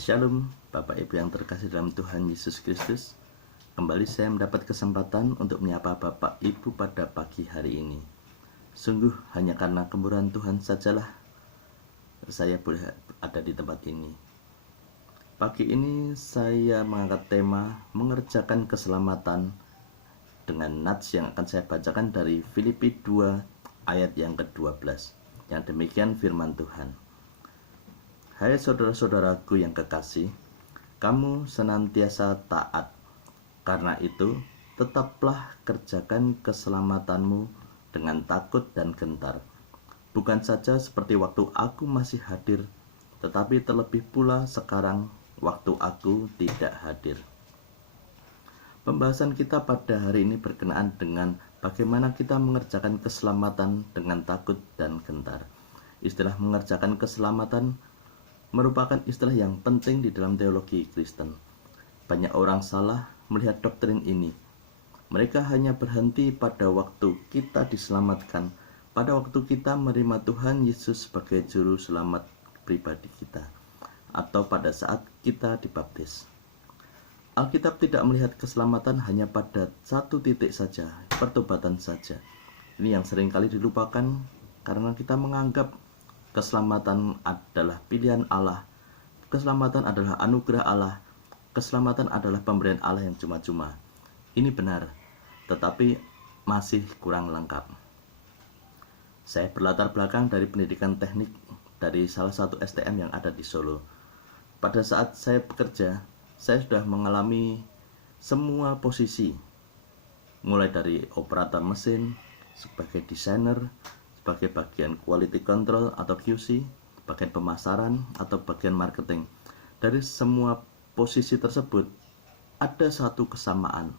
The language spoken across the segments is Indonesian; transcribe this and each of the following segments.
Shalom, Bapak Ibu yang terkasih dalam Tuhan Yesus Kristus. Kembali saya mendapat kesempatan untuk menyapa Bapak Ibu pada pagi hari ini. Sungguh hanya karena kemurahan Tuhan sajalah saya boleh ada di tempat ini. Pagi ini saya mengangkat tema mengerjakan keselamatan dengan nats yang akan saya bacakan dari Filipi 2 ayat yang ke-12. Yang demikian firman Tuhan. Hai saudara-saudaraku yang kekasih, kamu senantiasa taat. Karena itu, tetaplah kerjakan keselamatanmu dengan takut dan gentar. Bukan saja seperti waktu aku masih hadir, tetapi terlebih pula sekarang waktu aku tidak hadir. Pembahasan kita pada hari ini berkenaan dengan bagaimana kita mengerjakan keselamatan dengan takut dan gentar. Istilah mengerjakan keselamatan merupakan istilah yang penting di dalam teologi Kristen. Banyak orang salah melihat doktrin ini. Mereka hanya berhenti pada waktu kita diselamatkan, pada waktu kita menerima Tuhan Yesus sebagai juru selamat pribadi kita, atau pada saat kita dibaptis. Alkitab tidak melihat keselamatan hanya pada satu titik saja, pertobatan saja. Ini yang seringkali dilupakan karena kita menganggap keselamatan adalah pilihan Allah, keselamatan adalah anugerah Allah, keselamatan adalah pemberian Allah yang cuma-cuma. Ini benar, tetapi masih kurang lengkap. Saya berlatar belakang dari pendidikan teknik dari salah satu STM yang ada di Solo. Pada saat saya bekerja, saya sudah mengalami semua posisi, mulai dari operator mesin, sebagai desainer, sebagai bagian quality control atau QC, bagian pemasaran atau bagian marketing. Dari semua posisi tersebut ada satu kesamaan,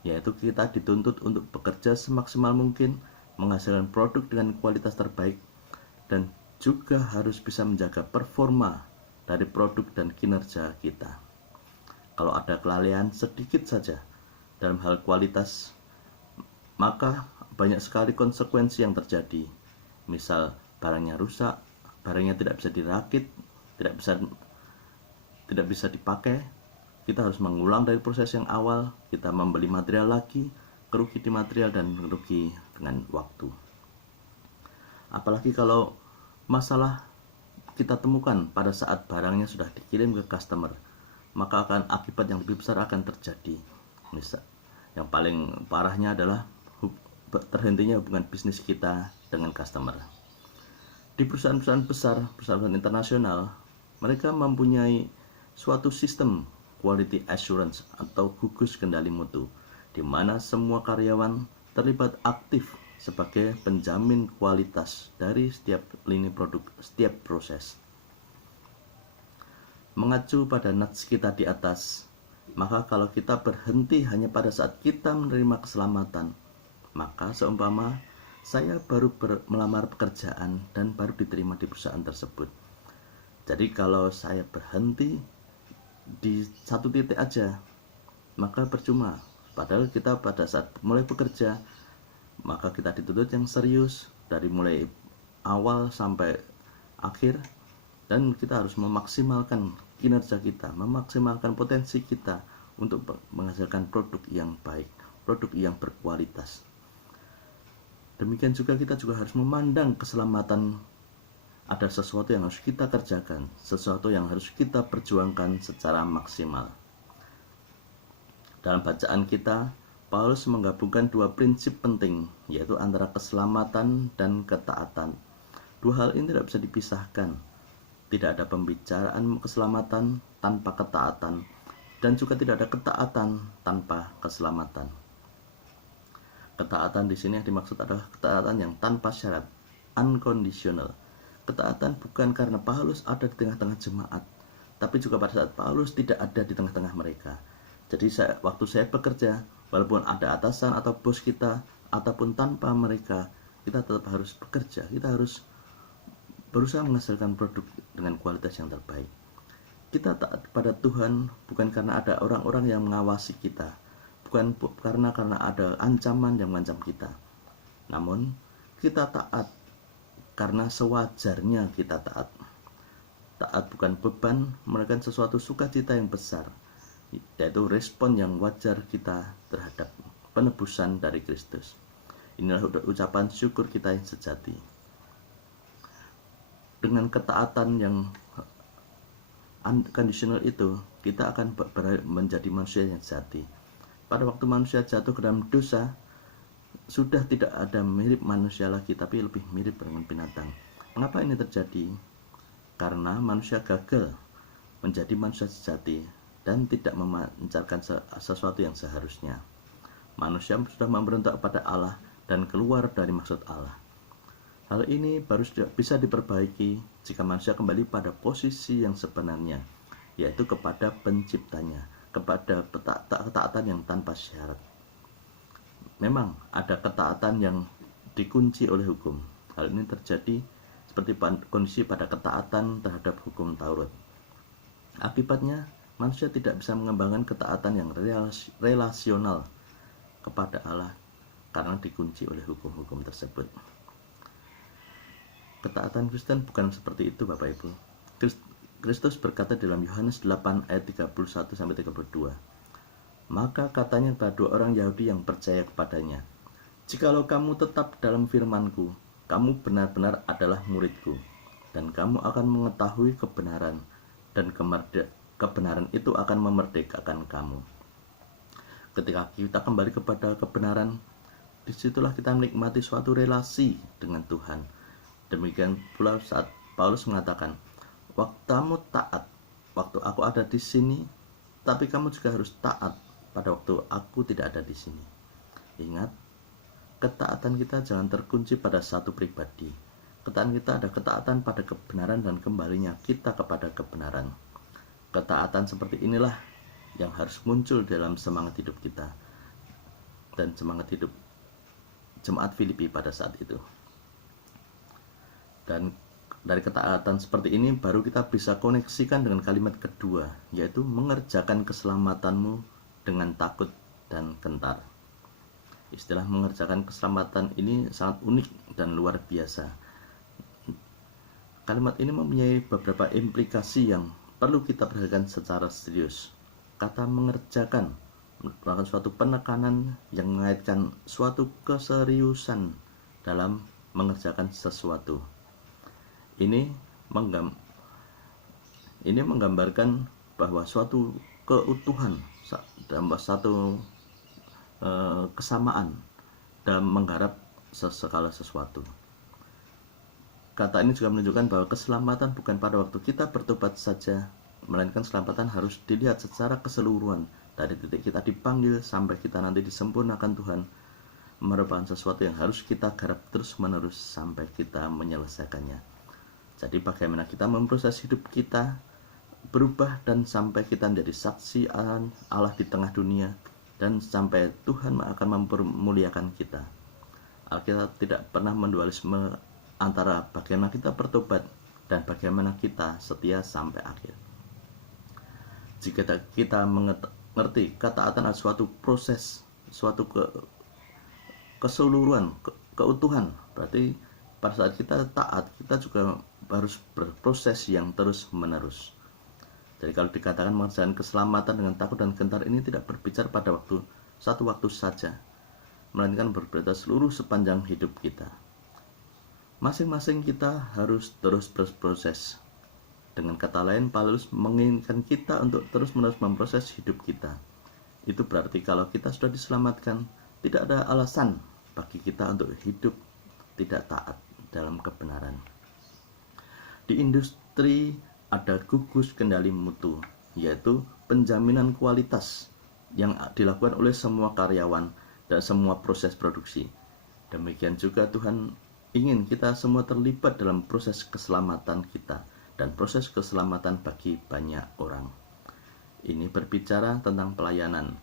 yaitu kita dituntut untuk bekerja semaksimal mungkin, menghasilkan produk dengan kualitas terbaik, dan juga harus bisa menjaga performa dari produk dan kinerja kita. Kalau ada kelalaian sedikit saja dalam hal kualitas, maka banyak sekali konsekuensi yang terjadi. Misal barangnya rusak, barangnya tidak bisa dirakit, tidak bisa dipakai, kita harus mengulang dari proses yang awal, kita membeli material lagi, kerugi di material dan kerugi dengan waktu. Apalagi kalau masalah kita temukan pada saat barangnya sudah dikirim ke customer, maka akan akibat yang lebih besar akan terjadi. Misal, yang paling parahnya adalah terhentinya hubungan bisnis kita dengan customer. Di perusahaan-perusahaan besar, perusahaan internasional, mereka mempunyai suatu sistem quality assurance atau gugus kendali mutu, di mana semua karyawan terlibat aktif sebagai penjamin kualitas dari setiap lini produk, setiap proses. Mengacu pada nats kita di atas, maka kalau kita berhenti hanya pada saat kita menerima keselamatan, maka seumpama saya baru melamar pekerjaan dan baru diterima di perusahaan tersebut. Jadi kalau saya berhenti di satu titik aja, maka percuma. Padahal kita pada saat mulai bekerja, maka kita dituntut yang serius dari mulai awal sampai akhir, dan kita harus memaksimalkan kinerja kita, memaksimalkan potensi kita untuk menghasilkan produk yang baik, produk yang berkualitas. Demikian juga kita juga harus memandang keselamatan ada sesuatu yang harus kita kerjakan, sesuatu yang harus kita perjuangkan secara maksimal. Dalam bacaan kita, Paulus menggabungkan dua prinsip penting, yaitu antara keselamatan dan ketaatan. Dua hal ini tidak bisa dipisahkan. Tidak ada pembicaraan keselamatan tanpa ketaatan, dan juga tidak ada ketaatan tanpa keselamatan. Ketaatan di sini yang dimaksud adalah ketaatan yang tanpa syarat, unconditional. Ketaatan bukan karena Paulus ada di tengah-tengah jemaat, tapi juga pada saat Paulus tidak ada di tengah-tengah mereka. Jadi waktu saya bekerja, walaupun ada atasan atau bos kita, ataupun tanpa mereka, kita tetap harus bekerja. Kita harus berusaha menghasilkan produk dengan kualitas yang terbaik. Kita taat kepada Tuhan bukan karena ada orang-orang yang mengawasi kita, bukan karena ada ancaman yang mengancam kita. Namun kita taat karena sewajarnya kita taat. Taat bukan beban, melainkan sesuatu sukacita yang besar, yaitu respon yang wajar kita terhadap penebusan dari Kristus. Inilah ucapan syukur kita yang sejati. Dengan ketaatan yang unconditional itu, kita akan menjadi manusia yang sejati. Pada waktu manusia jatuh ke dalam dosa, sudah tidak ada mirip manusia lagi, tapi lebih mirip dengan binatang. Mengapa ini terjadi? Karena manusia gagal menjadi manusia sejati dan tidak memancarkan sesuatu yang seharusnya. Manusia sudah memberontak kepada Allah dan keluar dari maksud Allah. Hal ini baru bisa diperbaiki jika manusia kembali pada posisi yang sebenarnya, yaitu kepada penciptanya, kepada ketaatan yang tanpa syarat. Memang ada ketaatan yang dikunci oleh hukum. Hal ini terjadi seperti kondisi pada ketaatan terhadap hukum Taurat. Akibatnya, manusia tidak bisa mengembangkan ketaatan yang relasional kepada Allah karena dikunci oleh hukum-hukum tersebut. Ketaatan Kristen bukan seperti itu, Bapak Ibu. Kristus berkata dalam Yohanes 8 ayat 31-32, maka katanya kepada dua orang Yahudi yang percaya kepadanya, jikalau kamu tetap dalam firman-Ku, kamu benar-benar adalah murid-Ku, dan kamu akan mengetahui kebenaran, dan kebenaran itu akan memerdekakan kamu. Ketika kita kembali kepada kebenaran, disitulah kita menikmati suatu relasi dengan Tuhan. Demikian pula saat Paulus mengatakan, waktumu taat, waktu aku ada di sini, tapi kamu juga harus taat pada waktu aku tidak ada di sini. Ingat, ketaatan kita jangan terkunci pada satu pribadi. Ketaatan kita ada ketaatan pada kebenaran dan kembalinya kita kepada kebenaran. Ketaatan seperti inilah yang harus muncul dalam semangat hidup kita dan semangat hidup Jemaat Filipi pada saat itu. Dan dari ketaatan seperti ini baru kita bisa koneksikan dengan kalimat kedua, yaitu mengerjakan keselamatanmu dengan takut dan gentar. Istilah mengerjakan keselamatan ini sangat unik dan luar biasa. Kalimat ini mempunyai beberapa implikasi yang perlu kita perhatikan secara serius. Kata mengerjakan merupakan suatu penekanan yang mengaitkan suatu keseriusan dalam mengerjakan sesuatu. Ini menggambarkan bahwa suatu keutuhan dan satu kesamaan dalam menggarap segala sesuatu. Kata ini juga menunjukkan bahwa keselamatan bukan pada waktu kita bertobat saja, melainkan keselamatan harus dilihat secara keseluruhan dari titik kita dipanggil sampai kita nanti disempurnakan Tuhan, merupakan sesuatu yang harus kita garap terus-menerus sampai kita menyelesaikannya. Jadi bagaimana kita memproses hidup kita berubah dan sampai kita menjadi saksi Allah di tengah dunia, dan sampai Tuhan akan mempermuliakan kita. Alkitab tidak pernah mendualisme antara bagaimana kita bertobat dan bagaimana kita setia sampai akhir. Jika kita mengerti ketaatan adalah suatu proses, suatu keseluruhan, keutuhan, berarti pada saat kita taat, kita juga harus berproses yang terus-menerus. Jadi kalau dikatakan mengerjakan keselamatan dengan takut dan gentar, ini tidak berbicara pada satu waktu saja, melainkan berbicara seluruh sepanjang hidup kita. Masing-masing kita harus terus berproses. Dengan kata lain, Paulus menginginkan kita untuk terus-menerus memproses hidup kita. Itu berarti kalau kita sudah diselamatkan, tidak ada alasan bagi kita untuk hidup tidak taat dalam kebenaran. Di industri ada gugus kendali mutu, yaitu penjaminan kualitas yang dilakukan oleh semua karyawan dan semua proses produksi. Demikian juga Tuhan ingin kita semua terlibat dalam proses keselamatan kita dan proses keselamatan bagi banyak orang. Ini berbicara tentang pelayanan.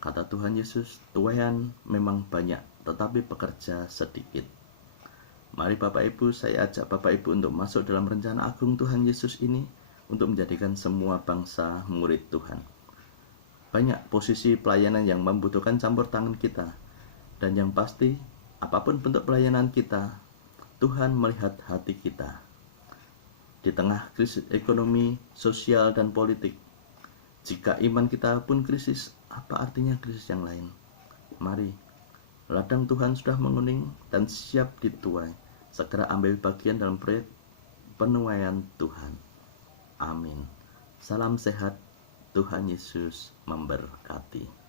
Kata Tuhan Yesus, tuaian memang banyak, tetapi pekerja sedikit. Mari Bapak Ibu, saya ajak Bapak Ibu untuk masuk dalam rencana agung Tuhan Yesus ini, untuk menjadikan semua bangsa murid Tuhan. Banyak posisi pelayanan yang membutuhkan campur tangan kita, dan yang pasti, apapun bentuk pelayanan kita, Tuhan melihat hati kita. di tengah krisis ekonomi, sosial, dan politik. Jika iman kita pun krisis, apa artinya krisis yang lain? Mari, ladang Tuhan sudah menguning dan siap dituai. Segera ambil bagian dalam proyek penuaian Tuhan. Amin. Salam sehat, Tuhan Yesus memberkati.